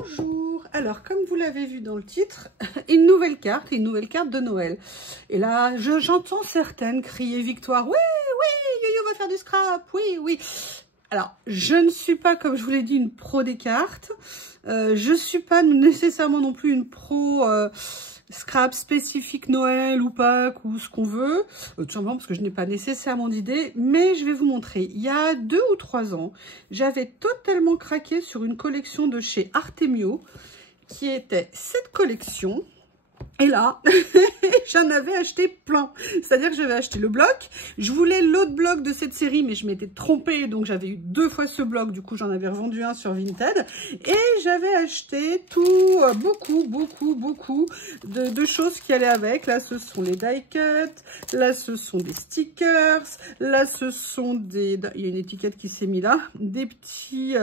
Bonjour. Alors, comme vous l'avez vu dans le titre, une nouvelle carte de Noël. Et là, j'entends certaines crier victoire. Oui, oui, Yo-Yo va faire du scrap. Oui, oui. Alors, je ne suis pas, comme je vous l'ai dit, une pro des cartes. Je ne suis pas nécessairement non plus une pro scrap spécifique Noël ou Pâques ou ce qu'on veut. Tout simplement parce que je n'ai pas nécessairement d'idée. Mais je vais vous montrer. Il y a 2 ou 3 ans, j'avais totalement craqué sur une collection de chez Artemio qui était cette collection. Et là, j'en avais acheté plein. C'est-à-dire que j'avais acheté le bloc. Je voulais l'autre bloc de cette série, mais je m'étais trompée. Donc, j'avais eu 2 fois ce bloc. Du coup, j'en avais revendu un sur Vinted. Et j'avais acheté beaucoup de choses qui allaient avec. Là, ce sont les die cuts. Là, ce sont des stickers. Là, ce sont des... Il y a une étiquette qui s'est mise là. Des petits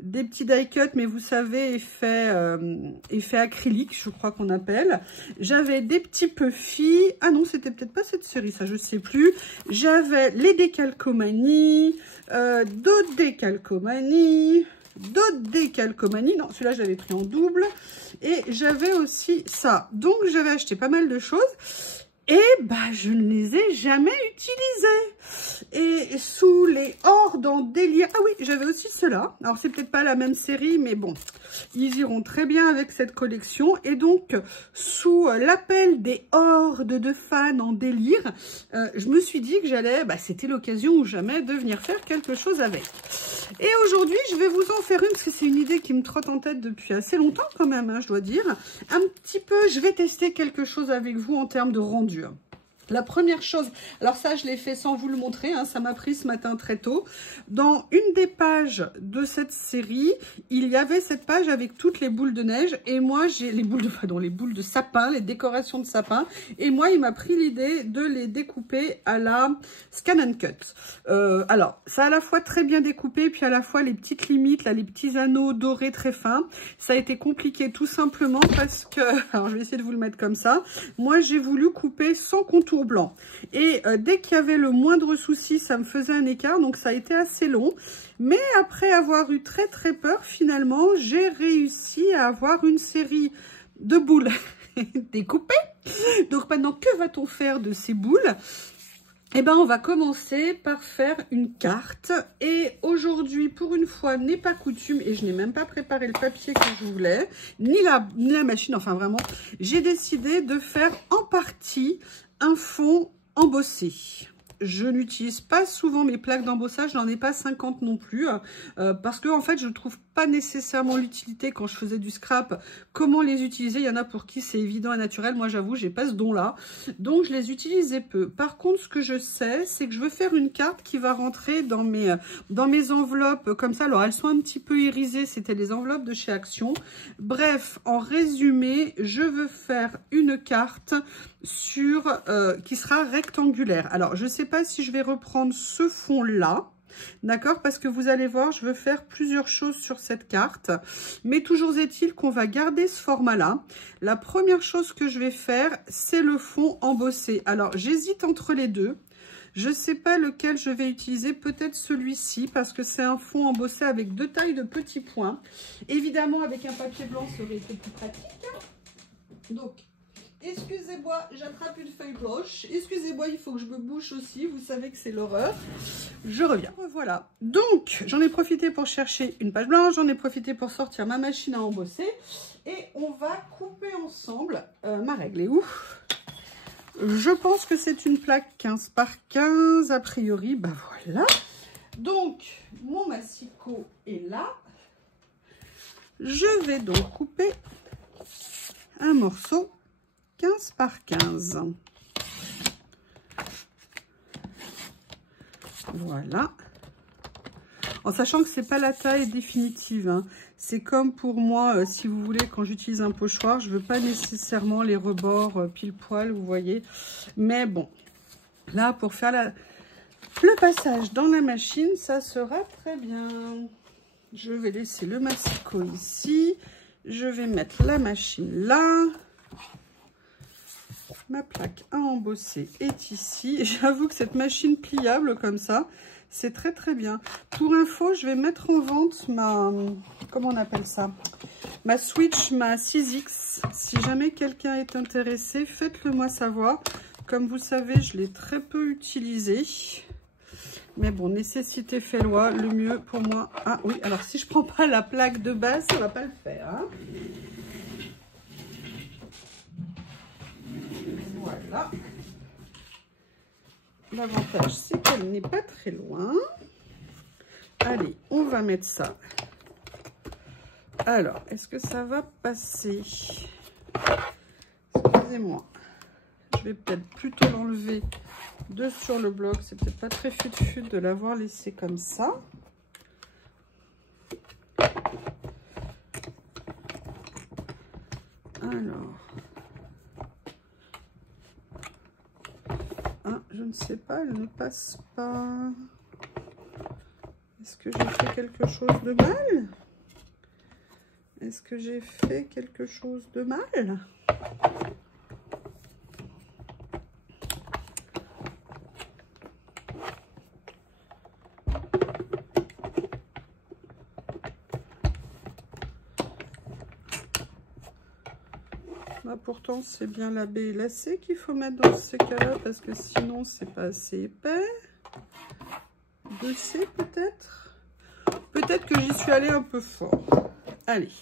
die cuts, mais vous savez, effet acrylique, je crois qu'on appelle. J'avais des petits Puffy. Ah non, c'était peut-être pas cette série, ça, je sais plus. J'avais les décalcomanies, d'autres décalcomanies. Non, celui-là, je l'avais pris en double. Et j'avais aussi ça. Donc, j'avais acheté pas mal de choses. Et bah, je ne les ai jamais utilisés. Et sous les hordes en délire... Ah oui, j'avais aussi ceux-là. Alors, c'est peut-être pas la même série, mais bon, ils iront très bien avec cette collection. Et donc, sous l'appel des hordes de fans en délire, je me suis dit que j'allais... Bah, c'était l'occasion ou jamais de venir faire quelque chose avec. Et aujourd'hui, je vais vous en faire une, parce que c'est une idée qui me trotte en tête depuis assez longtemps quand même, hein, je dois dire. Un petit peu, je vais tester quelque chose avec vous en termes de rendu. La première chose, alors ça je l'ai fait sans vous le montrer, hein, ça m'a pris ce matin très tôt. Dans une des pages de cette série, il y avait cette page avec toutes les boules de neige et moi j'ai les boules de sapin, les décorations de sapin. Et moi il m'a pris l'idée de les découper à la Scan and Cut. Alors ça a à la fois très bien découpé, puis à la fois les petites limites, là les petits anneaux dorés très fins. Ça a été compliqué tout simplement parce que, alors je vais essayer de vous le mettre comme ça. Moi j'ai voulu couper sans contour blanc et dès qu'il y avait le moindre souci ça me faisait un écart, donc ça a été assez long, mais après avoir eu très peur, finalement j'ai réussi à avoir une série de boules découpées. Donc maintenant, que va-t-on faire de ces boules? Eh ben, on va commencer par faire une carte. Et aujourd'hui, pour une fois, n'est pas coutume, et je n'ai même pas préparé le papier que je voulais, ni la machine, enfin vraiment, j'ai décidé de faire en partie un fond embossé. Je n'utilise pas souvent mes plaques d'embossage, je n'en ai pas 50 non plus, parce que en fait je ne trouve pas nécessairement l'utilité quand je faisais du scrap, comment les utiliser. Il y en a pour qui c'est évident et naturel, moi j'avoue j'ai pas ce don là, donc je les utilisais peu. Par contre ce que je sais, c'est que je veux faire une carte qui va rentrer dans mes enveloppes comme ça. Alors elles sont un petit peu irisées, c'était les enveloppes de chez Action. Bref, en résumé, je veux faire une carte qui sera rectangulaire. Alors je sais pas si je vais reprendre ce fond là, d'accord, parce que vous allez voir, je veux faire plusieurs choses sur cette carte, mais toujours est-il qu'on va garder ce format là. La première chose que je vais faire, c'est le fond embossé. Alors j'hésite entre les deux. Je ne sais pas lequel je vais utiliser, peut-être celui-ci, parce que c'est un fond embossé avec 2 tailles de petits points. Évidemment, avec un papier blanc, ça aurait été plus pratique. Donc, excusez-moi, j'attrape une feuille blanche. Excusez-moi, il faut que je me bouche aussi. Vous savez que c'est l'horreur. Je reviens. Voilà. Donc, j'en ai profité pour chercher une page blanche. J'en ai profité pour sortir ma machine à embosser. Et on va couper ensemble. Ma règle est où? Je pense que c'est une plaque 15 par 15. A priori, bah voilà. Donc, mon massicot est là. Je vais donc couper un morceau 15 par 15. Voilà. En sachant que c'est pas la taille définitive, hein. C'est comme pour moi, si vous voulez, quand j'utilise un pochoir, je veux pas nécessairement les rebords pile poil, vous voyez. Mais bon, là, pour faire le passage dans la machine, ça sera très bien. Je vais laisser le massicot ici. Je vais mettre la machine là. Ma plaque à embosser est ici. J'avoue que cette machine pliable comme ça, c'est très bien. Pour info, je vais mettre en vente ma... Comment on appelle ça? ma Switch, ma 6X. Si jamais quelqu'un est intéressé, faites-le moi savoir. Comme vous savez, je l'ai très peu utilisée. Mais bon, nécessité fait loi, le mieux pour moi. Ah oui, alors si je prends pas la plaque de base, ça va pas le faire. Hein. Voilà. L'avantage, c'est qu'elle n'est pas très loin. Allez, on va mettre ça. Alors, est-ce que ça va passer? Excusez-moi. Je vais peut-être plutôt l'enlever de sur le bloc. C'est peut-être pas très fut-fut de l'avoir laissé comme ça. Alors. Ah, je ne sais pas, elle ne passe pas. Est-ce que j'ai fait quelque chose de mal? Est-ce que j'ai fait quelque chose de mal? Là, pourtant, c'est bien la B et la C qu'il faut mettre dans ces cas-là, parce que sinon, c'est pas assez épais. 2C peut-être? Peut-être que j'y suis allée un peu fort. Allez,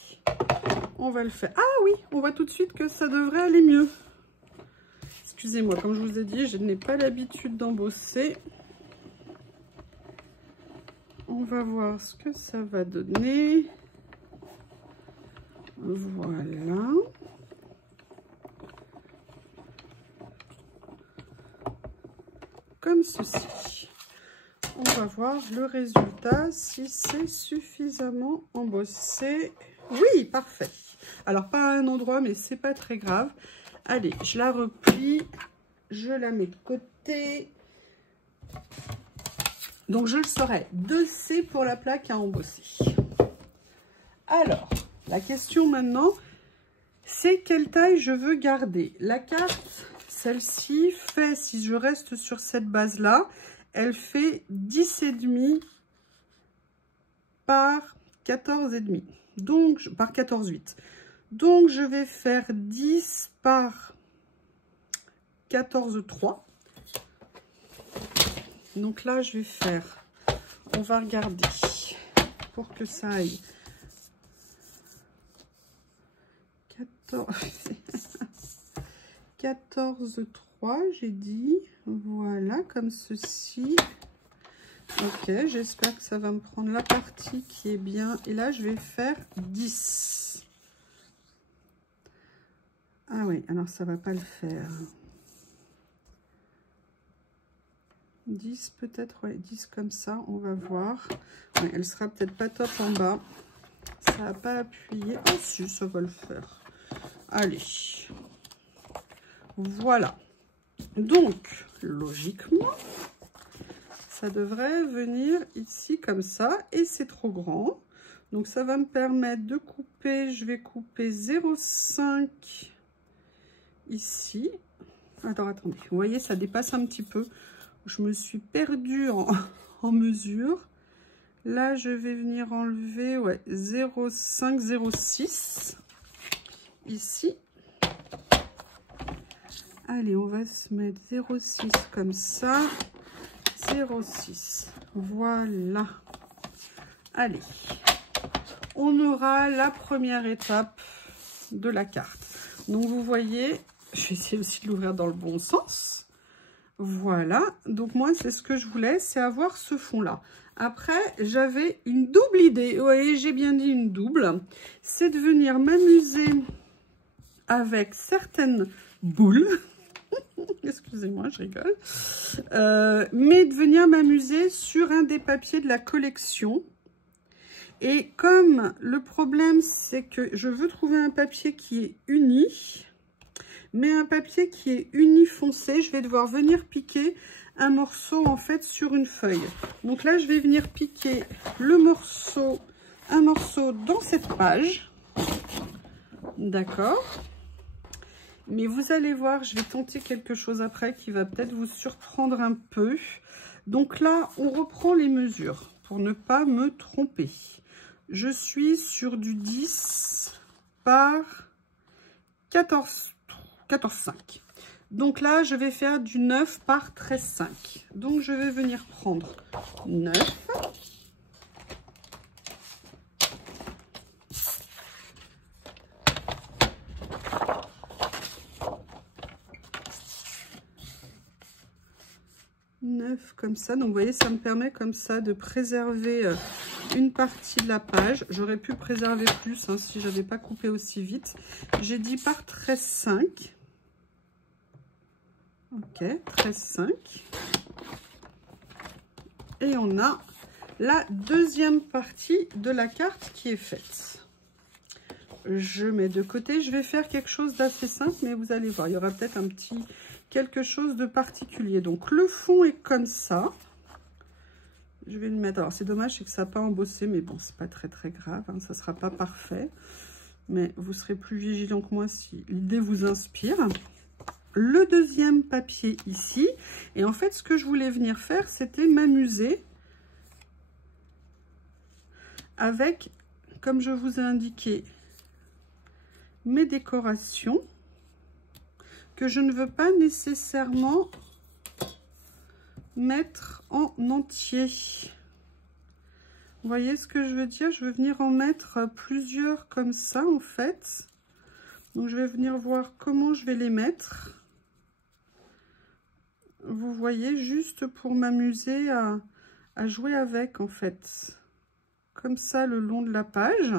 on va le faire. Ah oui, on voit tout de suite que ça devrait aller mieux. Excusez-moi, comme je vous ai dit, je n'ai pas l'habitude d'embosser. On va voir ce que ça va donner. Voilà. Comme ceci. On va voir le résultat, si c'est suffisamment embossé. Oui, parfait. Alors, pas à un endroit, mais c'est pas très grave. Allez, je la replie. Je la mets de côté. Donc, je le saurai. 2C pour la plaque à embosser. Alors, la question maintenant, c'est quelle taille je veux garder. La carte, celle-ci, fait, si je reste sur cette base-là, elle fait 10,5 par 14,5. Donc, par 14,8. Donc, je vais faire 10 par 14,3. Donc là, je vais faire, on va regarder pour que ça aille. 14,3, j'ai dit. Voilà, comme ceci. Ok, j'espère que ça va me prendre la partie qui est bien. Et là, je vais faire 10. Ah oui, alors ça va pas le faire. 10 peut-être, ouais, 10 comme ça, on va voir. Ouais, elle sera peut-être pas top en bas. Ça va pas appuyer. Ah si, ça va le faire. Allez. Voilà. Donc, logiquement, ça devrait venir ici comme ça. Et c'est trop grand. Donc, ça va me permettre de couper. Je vais couper 0,5 ici. Alors, attendez. Vous voyez, ça dépasse un petit peu. Je me suis perdue en mesure. Là, je vais venir enlever 0,5, 0,6 ici. Allez, on va se mettre 0,6 comme ça. 0,6. Voilà. Allez. On aura la première étape de la carte. Donc, vous voyez, je vais essayer aussi de l'ouvrir dans le bon sens. Voilà, donc moi c'est ce que je voulais, c'est avoir ce fond là. Après j'avais une double idée, vous voyez j'ai bien dit une double, c'est de venir m'amuser avec certaines boules, excusez-moi je rigole, mais de venir m'amuser sur un des papiers de la collection. Et comme le problème c'est que je veux trouver un papier qui est uni, mais un papier qui est uni foncé, je vais devoir venir piquer un morceau en fait sur une feuille. Donc là, je vais venir piquer le morceau, un morceau dans cette page. D'accord. Mais vous allez voir, je vais tenter quelque chose après qui va peut-être vous surprendre un peu. Donc là, on reprend les mesures pour ne pas me tromper. Je suis sur du 10 par 14,5. Donc là, je vais faire du 9 par 13,5. Donc, je vais venir prendre 9. Comme ça, donc vous voyez, ça me permet comme ça de préserver une partie de la page. J'aurais pu préserver plus hein, si je n'avais pas coupé aussi vite. J'ai dit par 13,5. Ok, 13,5. Et on a la deuxième partie de la carte qui est faite. Je mets de côté. Je vais faire quelque chose d'assez simple, mais vous allez voir, il y aura peut-être un petit quelque chose de particulier. Donc, le fond est comme ça. Je vais le mettre. Alors, c'est dommage, c'est que ça n'a pas embossé, mais bon, c'est pas très grave. Hein, ça ne sera pas parfait. Mais vous serez plus vigilant que moi si l'idée vous inspire. Le deuxième papier ici. Et en fait, ce que je voulais venir faire, c'était m'amuser avec, comme je vous ai indiqué, mes décorations que je ne veux pas nécessairement mettre en entier. Vous voyez ce que je veux dire? Je veux venir en mettre plusieurs comme ça en fait. Donc je vais venir voir comment je vais les mettre. Vous voyez, juste pour m'amuser à jouer avec en fait. Comme ça le long de la page.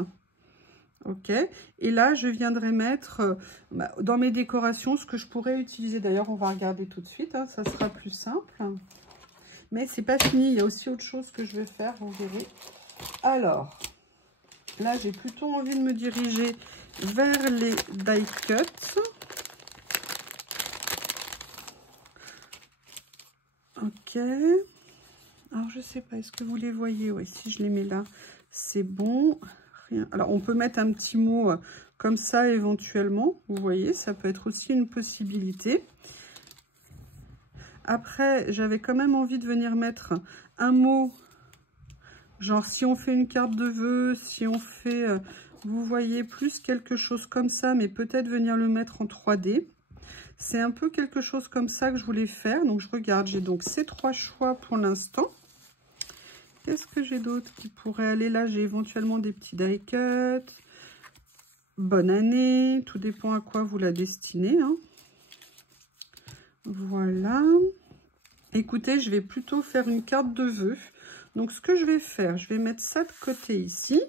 Ok, et là je viendrai mettre dans mes décorations ce que je pourrais utiliser. D'ailleurs, on va regarder tout de suite, hein, ça sera plus simple. Mais c'est pas fini, il y a aussi autre chose que je vais faire, vous verrez. Alors, là j'ai plutôt envie de me diriger vers les die cuts. Ok, alors je sais pas, est-ce que vous les voyez? Oui, si je les mets là, c'est bon. Alors, on peut mettre un petit mot comme ça éventuellement. Vous voyez, ça peut être aussi une possibilité. Après, j'avais quand même envie de venir mettre un mot. Genre, si on fait une carte de vœux, si on fait, vous voyez, plus quelque chose comme ça, mais peut-être venir le mettre en 3D. C'est un peu quelque chose comme ça que je voulais faire. Donc, je regarde, j'ai donc ces 3 choix pour l'instant. Qu'est-ce que j'ai d'autre qui pourrait aller là? J'ai éventuellement des petits die cuts. Bonne année. Tout dépend à quoi vous la destinez. Hein. Voilà. Écoutez, je vais plutôt faire une carte de vœux. Donc, ce que je vais faire, je vais mettre ça de côté ici.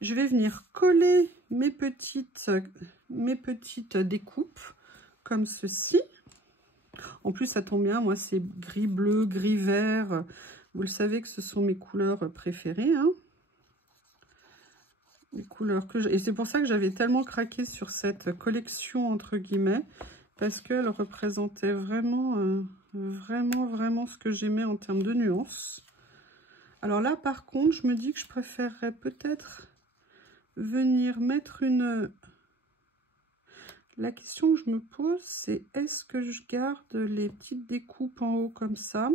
Je vais venir coller mes petites découpes comme ceci. En plus, ça tombe bien. Moi, c'est gris bleu, gris vert. Vous le savez que ce sont mes couleurs préférées. Hein. Les couleurs que et c'est pour ça que j'avais tellement craqué sur cette collection, entre guillemets, parce qu'elle représentait vraiment, vraiment ce que j'aimais en termes de nuances. Alors là, par contre, je me dis que je préférerais peut-être venir mettre une... La question que je me pose, c'est est-ce que je garde les petites découpes en haut comme ça?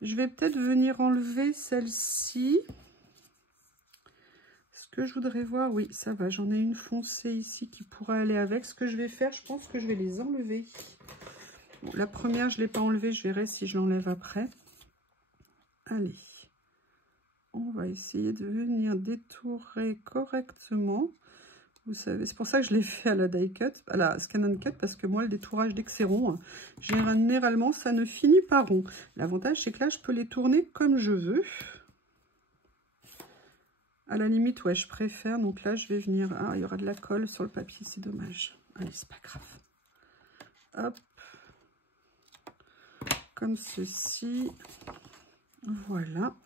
Je vais peut-être venir enlever celle-ci. Ce que je voudrais voir, oui, ça va. J'en ai une foncée ici qui pourrait aller avec. Ce que je vais faire, je pense que je vais les enlever. Bon, la première, je ne l'ai pas enlevée. Je verrai si je l'enlève après. Allez. On va essayer de venir détourer correctement. Vous savez, c'est pour ça que je l'ai fait à la die cut, à la Scan & Cut, parce que moi, le détourage dès que c'est rond, généralement, ça ne finit pas rond. L'avantage, c'est que là, je peux les tourner comme je veux. À la limite, ouais, je préfère. Donc là, je vais venir... Ah, il y aura de la colle sur le papier, c'est dommage. Allez, c'est pas grave. Hop. Comme ceci. Voilà.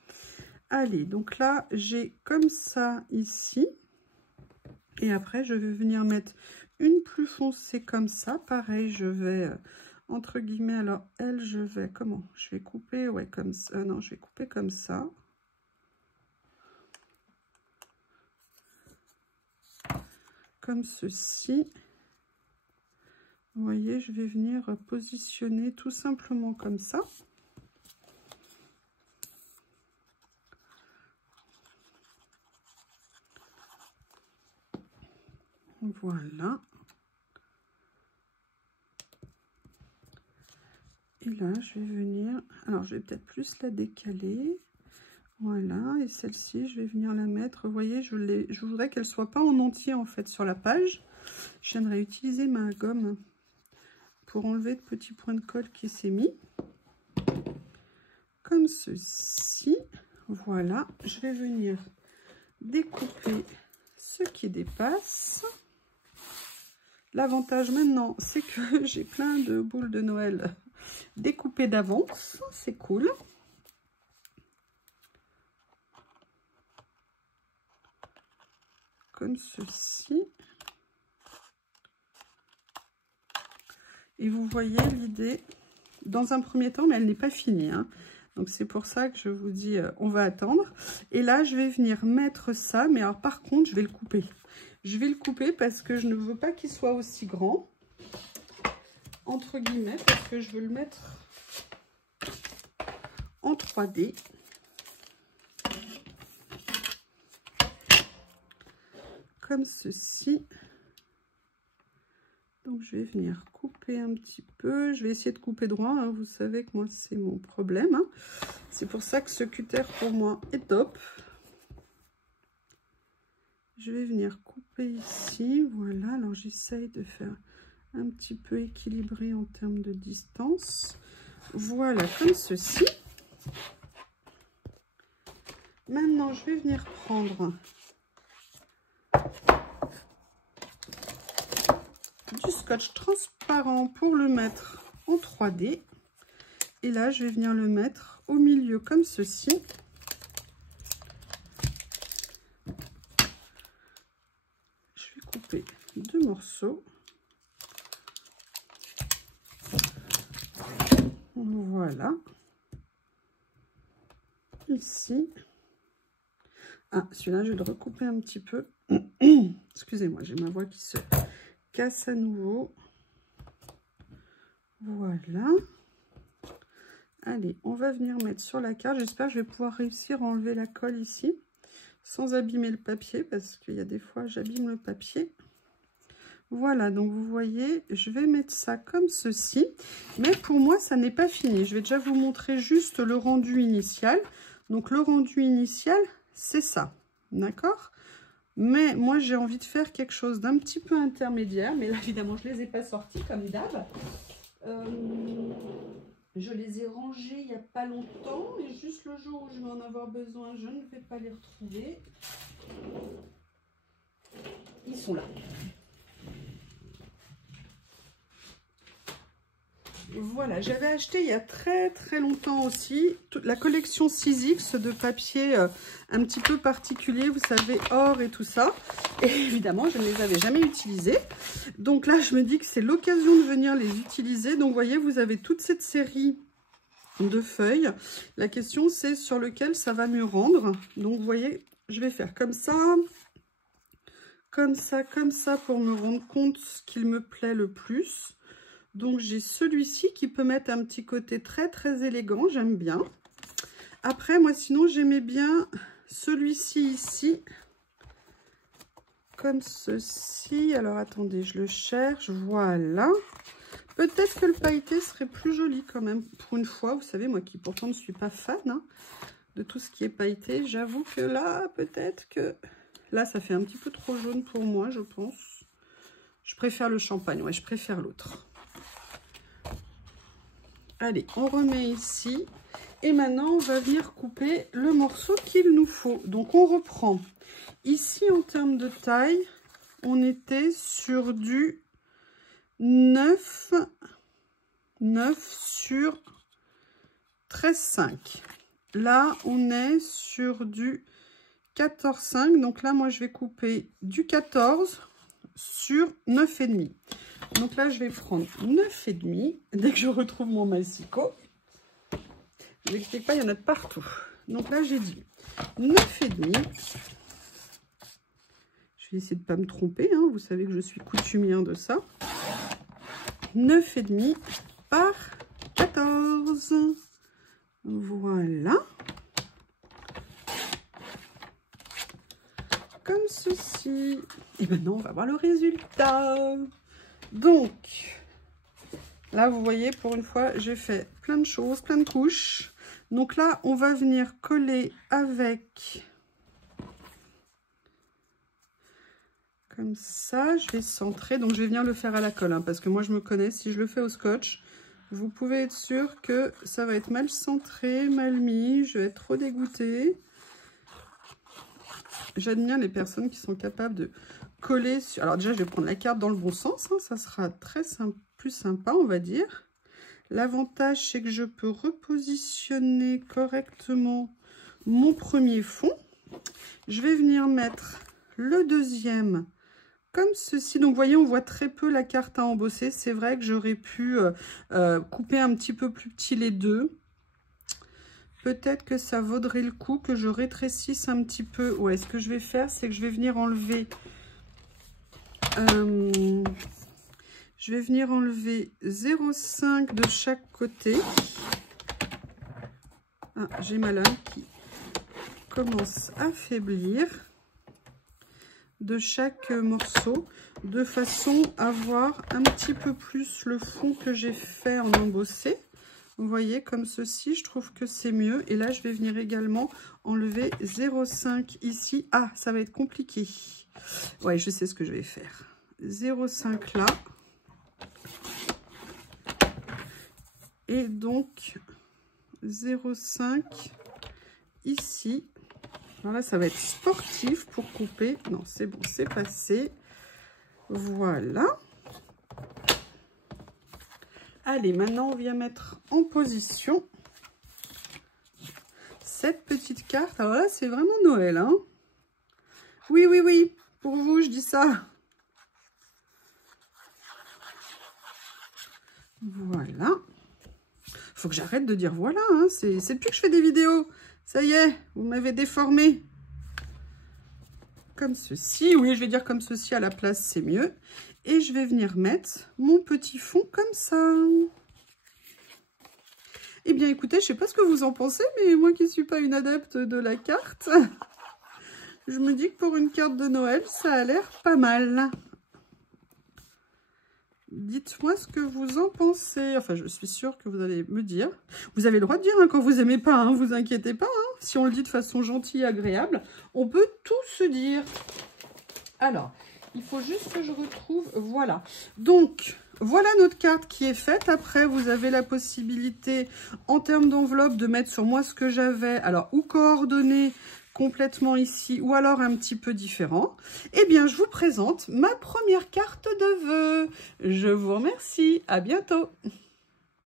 Allez, donc là, j'ai comme ça ici. Et après, je vais venir mettre une plus foncée comme ça. Pareil, je vais, entre guillemets, alors elle, je vais, comment? Je vais couper, ouais, comme ça. Non, je vais couper comme ça. Comme ceci. Vous voyez, je vais venir positionner tout simplement comme ça. Voilà. Et là, je vais venir... Alors, je vais peut-être plus la décaler. Voilà. Et celle-ci, je vais venir la mettre. Vous voyez, je voudrais qu'elle ne soit pas en entier, en fait, sur la page. Je viendrai utiliser ma gomme pour enlever de petits points de colle qui s'est mis. Comme ceci. Voilà. Je vais venir découper ce qui dépasse. L'avantage maintenant, c'est que j'ai plein de boules de Noël découpées d'avance. C'est cool. Comme ceci. Et vous voyez l'idée, dans un premier temps, mais elle n'est pas finie, hein. Donc c'est pour ça que je vous dis, on va attendre. Et là, je vais venir mettre ça, mais alors par contre, je vais le couper. Je vais le couper parce que je ne veux pas qu'il soit aussi grand, entre guillemets, parce que je veux le mettre en 3D. Comme ceci. Donc je vais venir couper un petit peu. Je vais essayer de couper droit, hein. Vous savez que moi, c'est mon problème, hein. C'est pour ça que ce cutter, pour moi, est top. Je vais venir couper ici, voilà. Alors j'essaye de faire un petit peu équilibré en termes de distance. Voilà, comme ceci. Maintenant, je vais venir prendre du scotch transparent pour le mettre en 3D. Et là, je vais venir le mettre au milieu comme ceci. Deux morceaux. Voilà. Ici. Ah, celui-là, je vais le recouper un petit peu. Excusez-moi, j'ai ma voix qui se casse à nouveau. Voilà. Allez, on va venir mettre sur la carte. J'espère que je vais pouvoir réussir à enlever la colle ici, sans abîmer le papier, parce qu'il y a des fois, j'abîme le papier. Voilà, donc vous voyez, je vais mettre ça comme ceci. Mais pour moi, ça n'est pas fini. Je vais déjà vous montrer juste le rendu initial. Donc, le rendu initial, c'est ça. D'accord? Mais moi, j'ai envie de faire quelque chose d'un petit peu intermédiaire. Mais là, évidemment, je ne les ai pas sortis comme d'hab. Je les ai rangés il n'y a pas longtemps. Et juste le jour où je vais en avoir besoin, je ne vais pas les retrouver. Ils sont là. Voilà, j'avais acheté il y a très longtemps aussi la collection 6X de papier un petit peu particulier, vous savez, or et tout ça. Et évidemment, je ne les avais jamais utilisés. Donc là, je me dis que c'est l'occasion de venir les utiliser. Donc, vous voyez, vous avez toute cette série de feuilles. La question, c'est sur lequel ça va mieux rendre. Donc, vous voyez, je vais faire comme ça, pour me rendre compte ce qu'il me plaît le plus. Donc, j'ai celui-ci qui peut mettre un petit côté très élégant. J'aime bien. Après, moi, sinon, j'aimais bien celui-ci ici. Comme ceci. Alors, attendez, je le cherche. Voilà. Peut-être que le pailleté serait plus joli quand même, pour une fois. Vous savez, moi qui pourtant ne suis pas fan hein, de tout ce qui est pailleté. J'avoue que là, peut-être que... Là, ça fait un petit peu trop jaune pour moi, je pense. Je préfère le champagne. Ouais, je préfère l'autre. Allez, on remet ici. Et maintenant, on va venir couper le morceau qu'il nous faut. Donc, on reprend. Ici, en termes de taille, on était sur du 9 sur 13,5. Là, on est sur du 14,5. Donc là, moi, je vais couper du 14 sur 9,5. Donc là, je vais prendre 9,5 dès que je retrouve mon massicot. Je n'explique pas, il y en a de partout. Donc là, j'ai dit 9,5. Je vais essayer de ne pas me tromper. Hein. Vous savez que je suis coutumière de ça. 9,5 par 14. Voilà. comme ceci. Et maintenant, on va voir le résultat. Donc, là, vous voyez, pour une fois, j'ai fait plein de choses, plein de couches. Donc là, on va venir coller avec... Comme ça, je vais centrer. Donc, je vais venir le faire à la colle, hein, parce que moi, je me connais. Si je le fais au scotch, vous pouvez être sûr que ça va être mal centré, mal mis. Je vais être trop dégoûtée. J'admire les personnes qui sont capables de coller sur... Alors déjà, je vais prendre la carte dans le bon sens. Hein, ça sera très simple, plus sympa, on va dire. L'avantage, c'est que je peux repositionner correctement mon premier fond. Je vais venir mettre le deuxième comme ceci. Donc, vous voyez, on voit très peu la carte à embosser. C'est vrai que j'aurais pu couper un petit peu plus petit les deux. Peut-être que ça vaudrait le coup que je rétrécisse un petit peu. Ouais, ce que je vais faire, c'est que je vais venir enlever... je vais venir enlever 0,5 de chaque côté. Ah, j'ai ma lame qui commence à faiblir de chaque morceau, de façon à voir un petit peu plus le fond que j'ai fait en embossé. Vous voyez, comme ceci, je trouve que c'est mieux. Et là, je vais venir également enlever 0,5 ici. Ah, ça va être compliqué. Ouais, je sais ce que je vais faire. 0,5 là. Et donc, 0,5 ici. Alors là, ça va être sportif pour couper. Non, c'est bon, c'est passé. Voilà. Allez, maintenant, on vient mettre en position cette petite carte. Alors là, c'est vraiment Noël, hein. Oui, oui, oui. Pour vous, je dis ça. Voilà. Faut que j'arrête de dire voilà, hein. C'est plus que je fais des vidéos. Ça y est, vous m'avez déformé. Comme ceci. Oui, je vais dire comme ceci à la place, c'est mieux. Et je vais venir mettre mon petit fond comme ça. Eh bien, écoutez, je ne sais pas ce que vous en pensez, mais moi qui ne suis pas une adepte de la carte, je me dis que pour une carte de Noël, ça a l'air pas mal. Dites-moi ce que vous en pensez. Enfin, je suis sûre que vous allez me dire. Vous avez le droit de dire hein, quand vous n'aimez pas, hein, vous inquiétez pas. Hein. Si on le dit de façon gentille et agréable, on peut tout se dire. Alors, il faut juste que je retrouve... Voilà. Donc, voilà notre carte qui est faite. Après, vous avez la possibilité, en termes d'enveloppe, de mettre sur moi ce que j'avais. Alors, ou coordonnées complètement ici, ou alors un petit peu différent. Eh bien, je vous présente ma première carte de vœux. Je vous remercie. À bientôt.